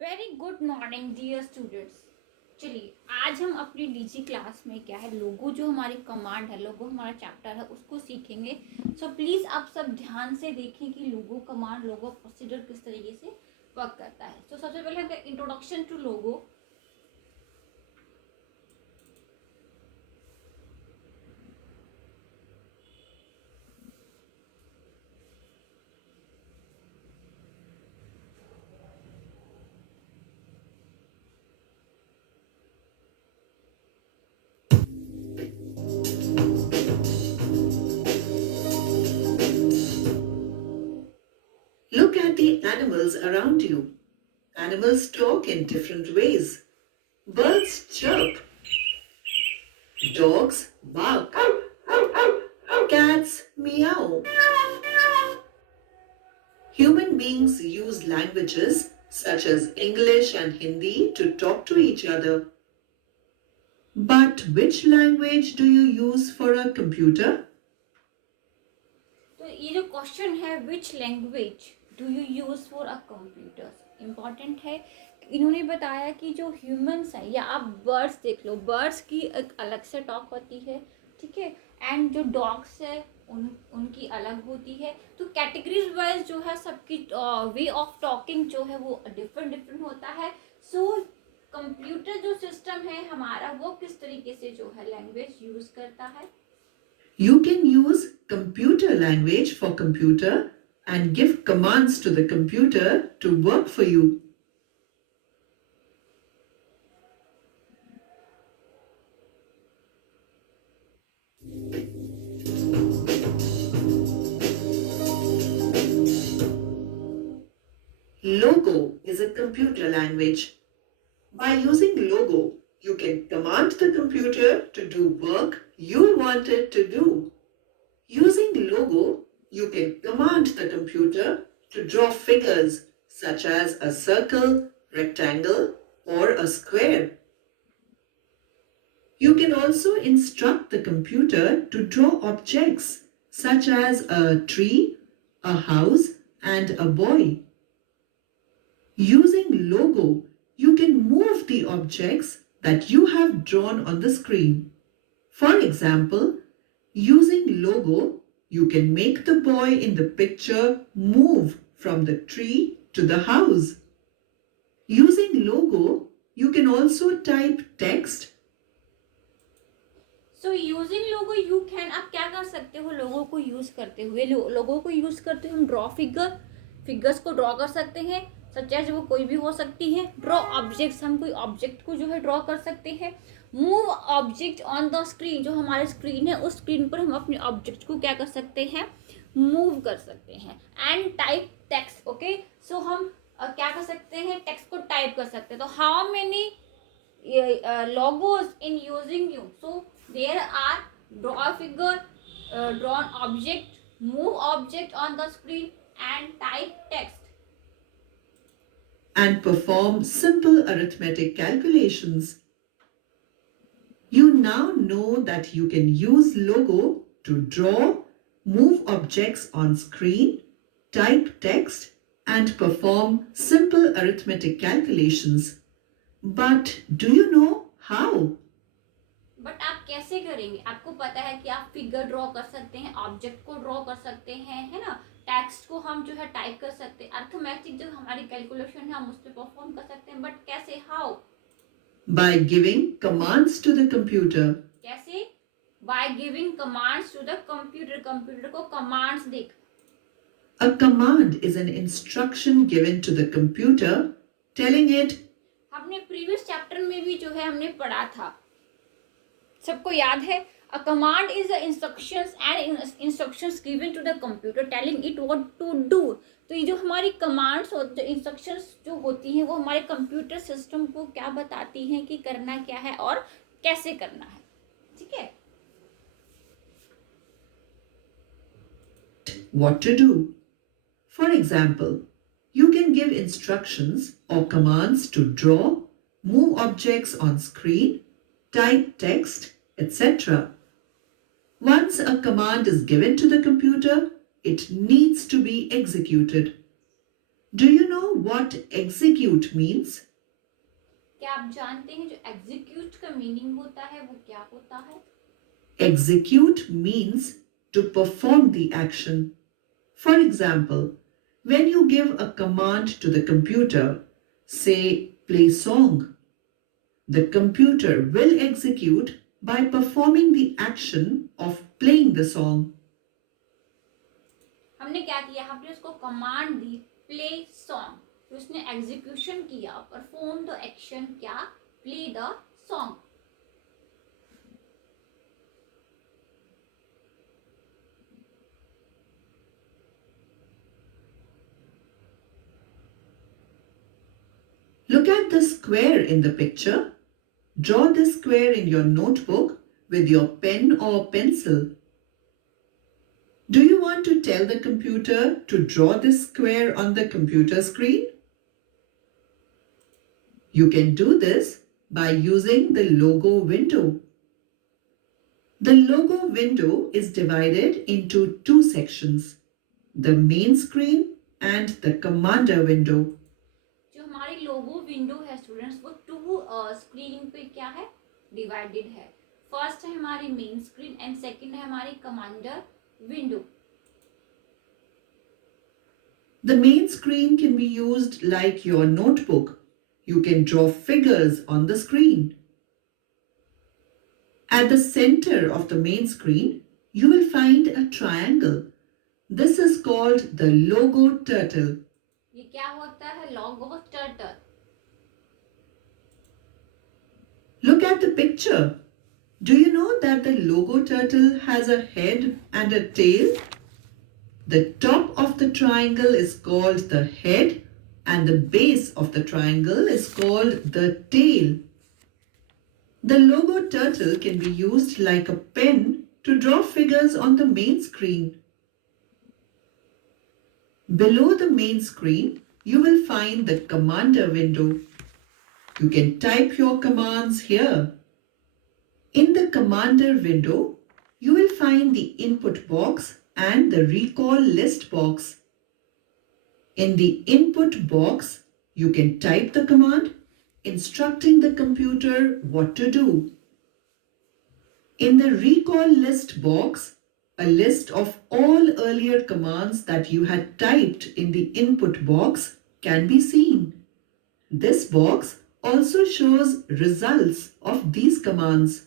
Very good morning dear students. चलिए आज हम अपनी डीजी क्लास में क्या है लोगो जो हमारी कमांड है, लोगो हमारा चैप्टर है, उसको सीखेंगे। सो प्लीज़ आप सब ध्यान से देखें कि लोगो कमांड, लोगो प्रोसीजर किस तरीके से वर्क करता है। तो सबसे पहले हम introduction to logo. Look at the animals around you. Animals talk in different ways. Birds chirp, dogs bark, cats meow. Human beings use languages such as English and Hindi to talk to each other. But which language do you use for a computer? तो ये जो question है which language do you use for a computer, important है। इन्होंने बताया कि जो humans हैं या आप बर्ड्स देख लो, बर्ड्स की एक अलग से टॉक होती है, ठीक है। एंड जो डॉग्स है उनकी अलग होती है। तो कैटेगरीज वाइज जो है सबकी वे ऑफ टॉकिंग जो है वो डिफरेंट डिफरेंट होता है। सो कंप्यूटर जो सिस्टम है हमारा वो किस तरीके से जो है लैंग्वेज यूज करता है। You can use computer language for computer and give commands to the computer to work for you. Logo is a computer language. By using Logo, you can command the computer to do work you want it to do. Using Logo, you can command the computer to draw figures such as a circle, rectangle, or a square. You can also instruct the computer to draw objects such as a tree, a house, and a boy. Using Logo, you can move the objects that you have drawn on the screen. For example, using Logo, you can make the boy in the picture move from the tree to the house. Using Logo, you can also type text. So using logo you can, आप क्या कर सकते हो लोगों को use करते हुए, लोगों को यूज करते हुए हम ड्रॉ फिगर्स को ड्रॉ कर सकते हैं। सच एज वो कोई भी हो सकती है। ड्रॉ ऑब्जेक्ट्स, हम कोई ऑब्जेक्ट को जो है ड्रॉ कर सकते हैं। Move object on the screen, जो हमारे स्क्रीन है उस स्क्रीन पर हम अपने ऑब्जेक्ट को क्या कर सकते हैं, मूव कर सकते हैं। And type text, okay. So हम क्या कर सकते हैं, टेक्स्ट को टाइप कर सकते हैं। तो how many logos in using you, so there are draw a figure, drawn object, move object on the screen, and type text. And perform simple arithmetic calculations. You now know that you can use Logo to draw, move objects on screen, type text, and perform simple arithmetic calculations. But do you know how? But आप कैसे करेंगे, आपको पता है कि आप figure draw कर सकते हैं, ऑब्जेक्ट को ड्रॉ कर सकते हैं, है ना। टेक्स्ट को हम जो है टाइप कर सकते हैं, अर्थमेटिक जो हमारी कैलकुलेशन है हम उस पर परफॉर्म कर सकते हैं। बट कैसे, how? By giving commands to the computer. कैसे? By giving commands to the computer, computer को कमांड्स दे। A command is an instruction given to the computer telling it. हमने प्रीवियस चैप्टर में भी जो है हमने पढ़ा था, सबको याद है। A command is a instructions and instructions given to the computer telling it what to do. तो ये जो हमारी कमांड्स जो इंस्ट्रक्शंस जो होती हैं वो हमारे कंप्यूटर सिस्टम को क्या बताती हैं कि करना क्या है और कैसे करना है, ठीक है। What to do. For example, you can give instructions or commands to draw, move objects on screen, type text, etc. Once a command is given to the computer, it needs to be executed. Do you know what execute means? क्या आप जानते हैं जो execute का meaning होता है वो क्या होता है? Execute means to perform the action. For example, when you give a command to the computer, say play song, the computer will execute by performing the action of playing the song. हमने क्या किया, हमने उसको command दी play song, तो उसने execution किया, perform the action, क्या, play the song. Look at the square in the picture. Draw the square in your notebook with your pen or pencil. Do you want to tell the computer to draw this square on the computer screen? You can do this by using the logo window. The logo window is divided into two sections, the main screen and the commander window. जो हमारी लोगो window है students, वो to screen पे क्या है, divided है. First है हमारी मेन स्क्रीन एंड सेकंड है हमारी commander window. The main screen can be used like your notebook. You can draw figures on the screen. At the center of the main screen, you will find a triangle. This is called the logo turtle. ये क्या होता है, लोगो turtle. Look at the picture. Do you know that the logo turtle has a head and a tail? The top of the triangle is called the head and the base of the triangle is called the tail. The logo turtle can be used like a pen to draw figures on the main screen. Below the main screen, you will find the commander window. You can type your commands here. In the commander window, you will find the input box and the recall list box. In the input box, you can type the command, instructing the computer what to do. In the recall list box, a list of all earlier commands that you had typed in the input box can be seen. This box also shows results of these commands.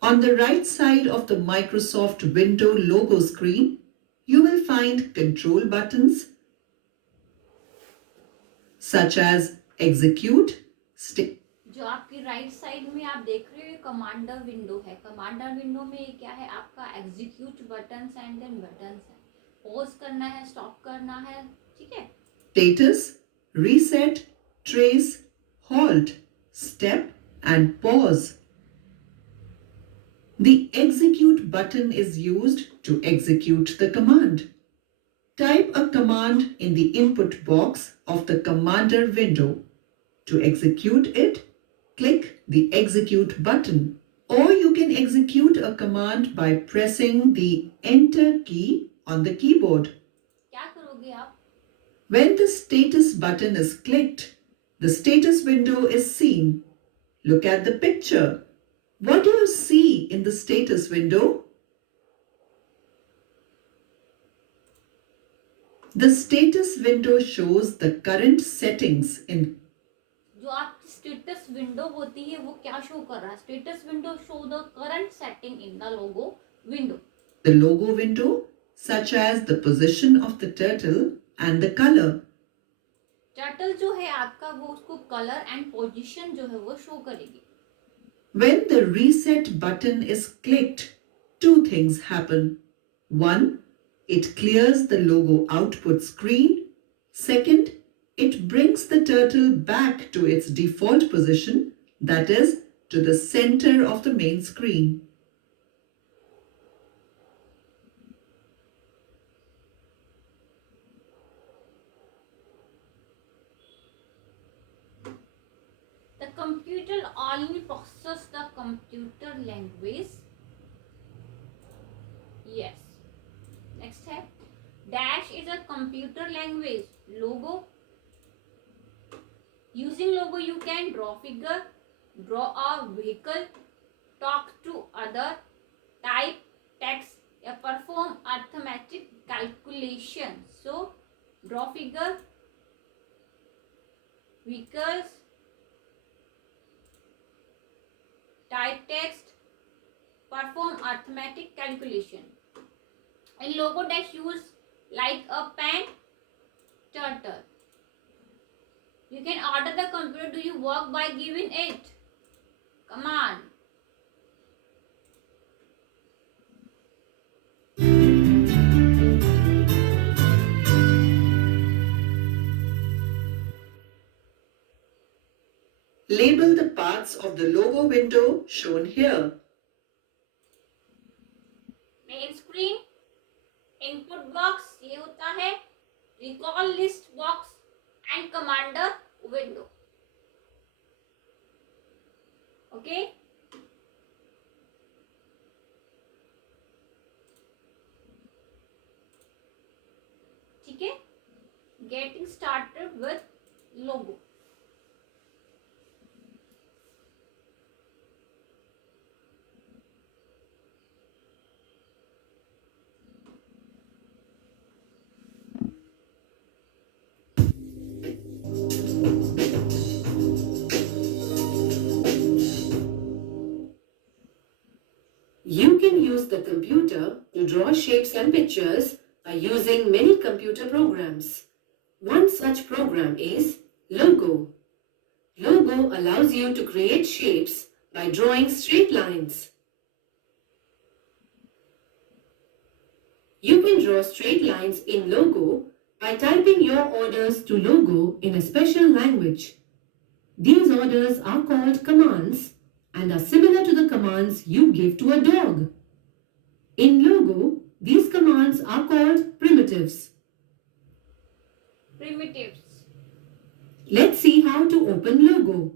On the right side of the Microsoft Window logo screen, you will find control buttons such as execute, जो आपकी right side में आप देख रहे हो ये commander window है. Commander window में ये क्या है, आपका execute buttons and then buttons है. पॉज करना है, स्टॉप करना है, ठीक है. status, reset, trace, halt, step and pause. The execute button is used to execute the command. Type a command in the input box of the commander window. To execute it, click the execute button, or you can execute a command by pressing the enter key on the keyboard. क्या करोगे आप? When the status button is clicked, the status window is seen. Look at the picture. What do you see in the status window? The status window shows the current settings in. जो आपकी status window होती है वो क्या show कर रहा है? Status window show the current setting in the logo window. The logo window, such as the position of the turtle and the color. Turtle जो है आपका वो उसको कलर एंड पोजीशन जो है वो शो करेगी. When the reset button is clicked, two things happen. One, it clears the logo output screen. Second, it brings the turtle back to its default position, that is, to the center of the main screen. Capital only process the computer language. Yes. Next है. Dash is a computer language. Logo. Using logo you can draw figure, draw a vehicle, talk to other, type text, या perform arithmetic calculation. So draw figure, vehicles, type text, perform arithmetic calculation. In logo dash use like a pen, turtle. You can order the computer do you work by giving it command. Label the parts of the logo window shown here. Main screen, input box ये होता है, recall list box and commander window. Okay. ठीक है. Getting started with logo. You can use the computer to draw shapes and pictures by using many computer programs. One such program is Logo. Logo allows you to create shapes by drawing straight lines. You can draw straight lines in Logo by typing your orders to Logo in a special language. These orders are called commands and are similar to the commands you give to a dog. In Logo, these commands are called primitives. Primitives. Let's see how to open Logo.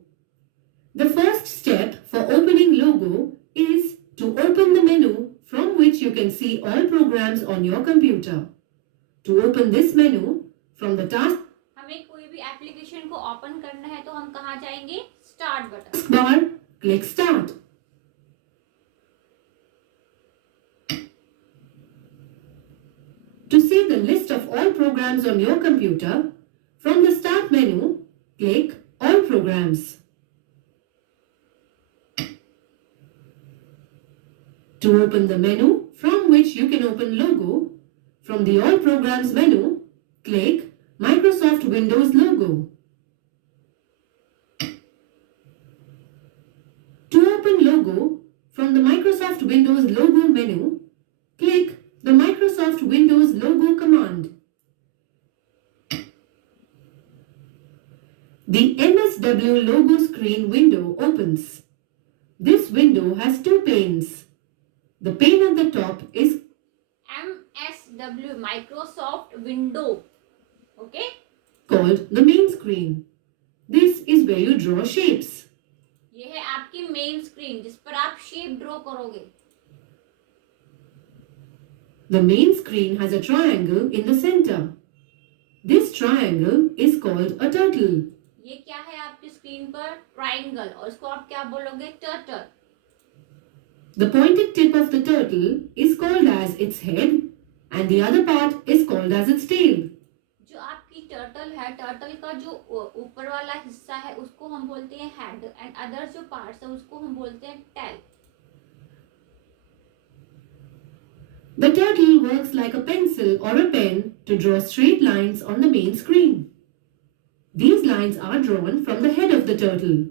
The first step for opening Logo is to open the menu from which you can see all programs on your computer. To open this menu, from the task हमें कोई भी application को open करना है तो हम कहाँ जाएंगे? Start button. bar, click Start. To see the list of all programs on your computer, from the Start menu, click All Programs. To open the menu from which you can open Logo, from the All Programs menu, click Microsoft Windows logo. To open Logo, from the Microsoft Windows logo menu, click the Microsoft Windows logo command. The MSW logo screen window opens. This window has two panes. The pane at the top is MSW Microsoft Window. Okay. called the main screen. This is where you draw shapes. ये है आपकी main screen जिस पर आप shape draw करोगे. The main screen has a triangle in the center. This triangle is called a turtle. ये क्या है आपकी स्क्रीन पर? ट्राइंगल. और इसको आप क्या बोलोगे? Turtle. The pointed tip of the turtle is called as its head and the other part is called as its tail. जो आपकी टर्टल है, टर्टल का जो ऊपर वाला हिस्सा है उसको हम बोलते हैं हेड एंड अदर जो पार्ट्स है उसको हम बोलते हैं tell. The turtle works like a pencil or a pen to draw straight lines on the main screen. These lines are drawn from the head of the turtle.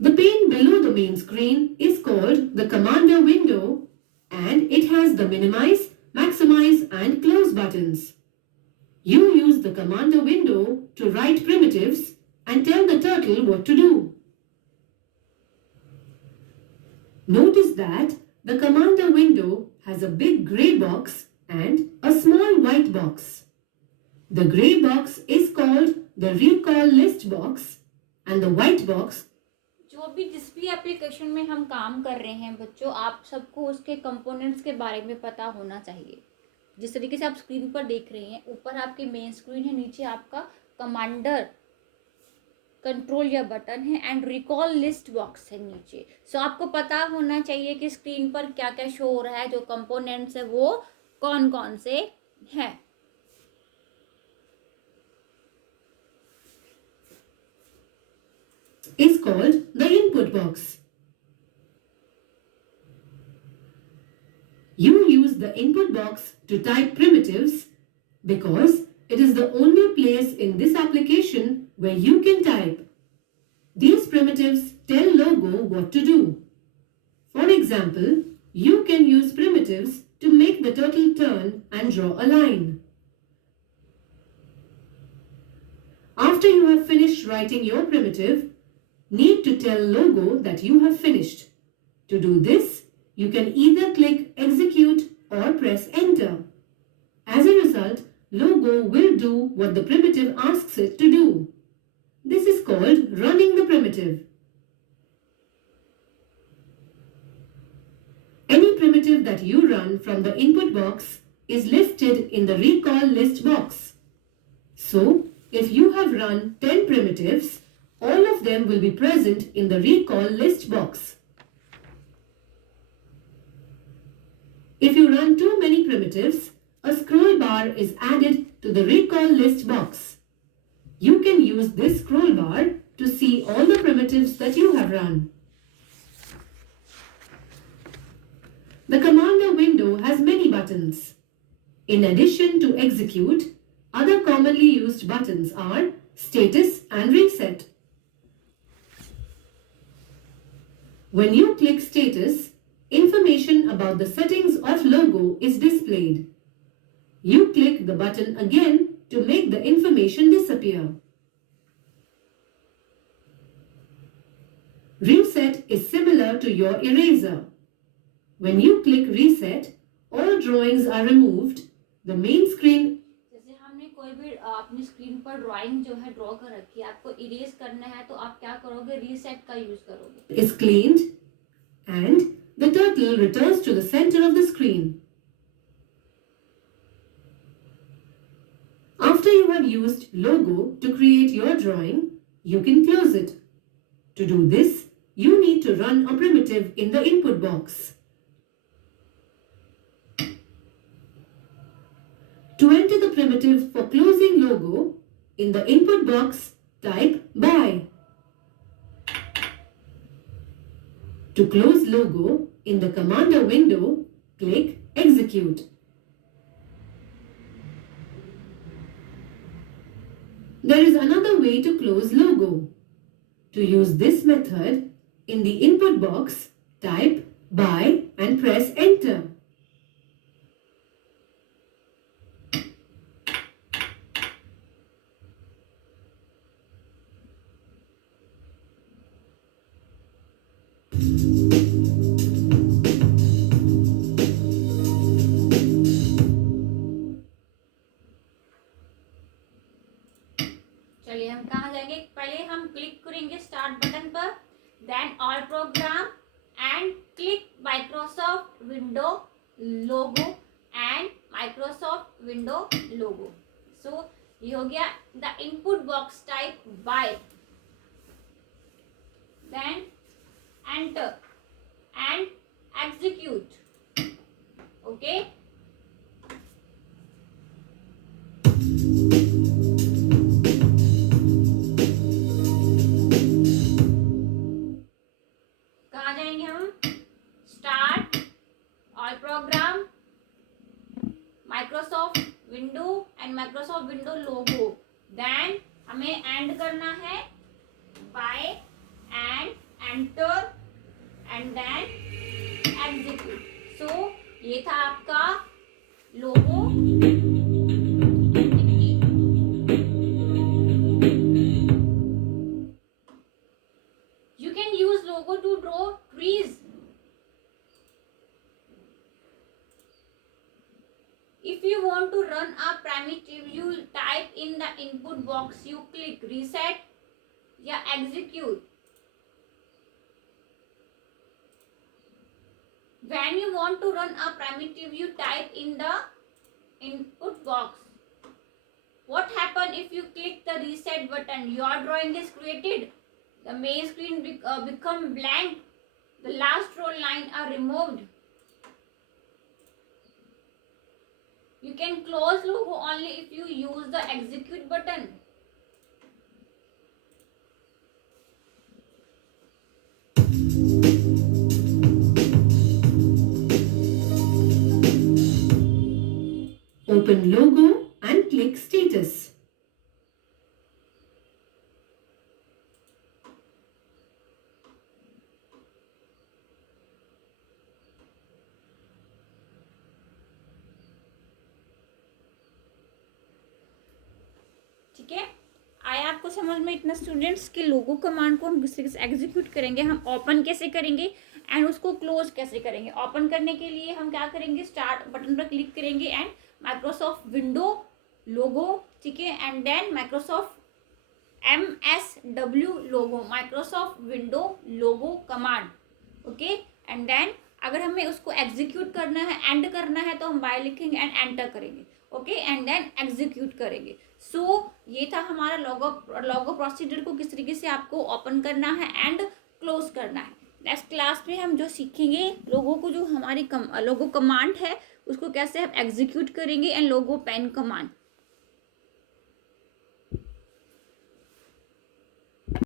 The pane below the main screen is called the commander window and it has the minimize, maximize and close buttons. You use the commander window to write primitives and tell the turtle what to do. Notice that the commander window has a big grey box and a small white box. The grey box is called the recall list box and the white box. जो भी जिस भी application में हम काम कर रहे हैं बच्चों, आप सबको उसके कंपोनेंट्स के बारे में पता होना चाहिए। जिस तरीके से आप स्क्रीन पर देख रहे हैं, ऊपर आपकी मेन स्क्रीन है, नीचे आपका कमांडर कंट्रोल या बटन है एंड रिकॉल लिस्ट बॉक्स है नीचे। सो आपको पता होना चाहिए कि स्क्रीन पर क्या क्या शो हो रहा है, जो कंपोनेंट्स है वो कौन कौन से हैं। Is called the input box. You use the input box to type primitives because it is the only place in this application where you can type. These primitives tell Logo what to do. For example, you can use primitives to make the turtle turn and draw a line. After you have finished writing your primitive, need to tell Logo that you have finished. To do this, you can either click execute or press enter. As a result, Logo will do what the primitive asks it to do. This is called running the primitive. Any primitive that you run from the input box is listed in the recall list box. So, if you have run 10 primitives, all of them will be present in the recall list box. If you run too many primitives, a scroll bar is added to the recall list box. You can use this scroll bar to see all the primitives that you have run. The commander window has many buttons. In addition to execute, other commonly used buttons are status and reset. When you click status, information about the settings of Logo is displayed. You click the button again to make the information disappear. Reset is similar to your eraser. When you click reset, all drawings are removed. The main screen. जैसे हमने कोई भी अपनी screen पर drawing जो है draw कर रखी है, आपको इरेज करना है तो आप क्या करोगे, रीसेट का यूज करोगे। Is cleaned and the turtle returns to the center of the screen. After you have used Logo to create your drawing, you can close it. To do this, you need to run a primitive in the input box. To enter the primitive for closing Logo, in the input box, type buy. To close Logo, in the commander window, click execute. There is another way to close Logo. To use this method, in the input box, type buy and press enter. चलिए हम कहाँ जाएंगे, पहले हम click करेंगे start button पर, then all program and click Microsoft window logo and Microsoft window logo. So ये हो गया the input box type by, then enter and execute. Okay, कहाँ जाएंगे हम, start all program Microsoft window and Microsoft window logo, then हमें and करना है by and enter and then execute. So ये था आपका लोगो। You can use logo to draw trees. If If you want to run a primitive, you type in the input box, you click reset या execute. When you want to run a primitive, you type in the input box. What happen if you click the reset button? Your drawing is created. The main screen become blank. The last row line are removed. You can close Loho only if you use the execute button. Open Logo and click Status. ठीक है, आया आपको समझ में इतना students कि लोगो command को हम किस तरीके से एग्जीक्यूट करेंगे, हम ओपन कैसे करेंगे एंड उसको क्लोज कैसे करेंगे। ओपन करने के लिए हम क्या करेंगे, स्टार्ट बटन पर क्लिक करेंगे एंड माइक्रोसॉफ्ट विंडो लोगो, ठीक है, and then Microsoft MSW logo, Microsoft window logo command, okay. And then अगर हमें उसको एग्जीक्यूट करना है, एंड करना है, तो हम बाय लिखेंगे एंड एंटर करेंगे, ओके, एंड देन एग्जीक्यूट करेंगे। सो ये था हमारा लोगो प्रोसीजर को किस तरीके से आपको ओपन करना है एंड क्लोज करना है। नेक्स्ट क्लास में हम जो सीखेंगे लोगो को, जो हमारी लोगो कमांड है उसको कैसे हम एग्जीक्यूट करेंगे एंड लोगो पेन कमांड।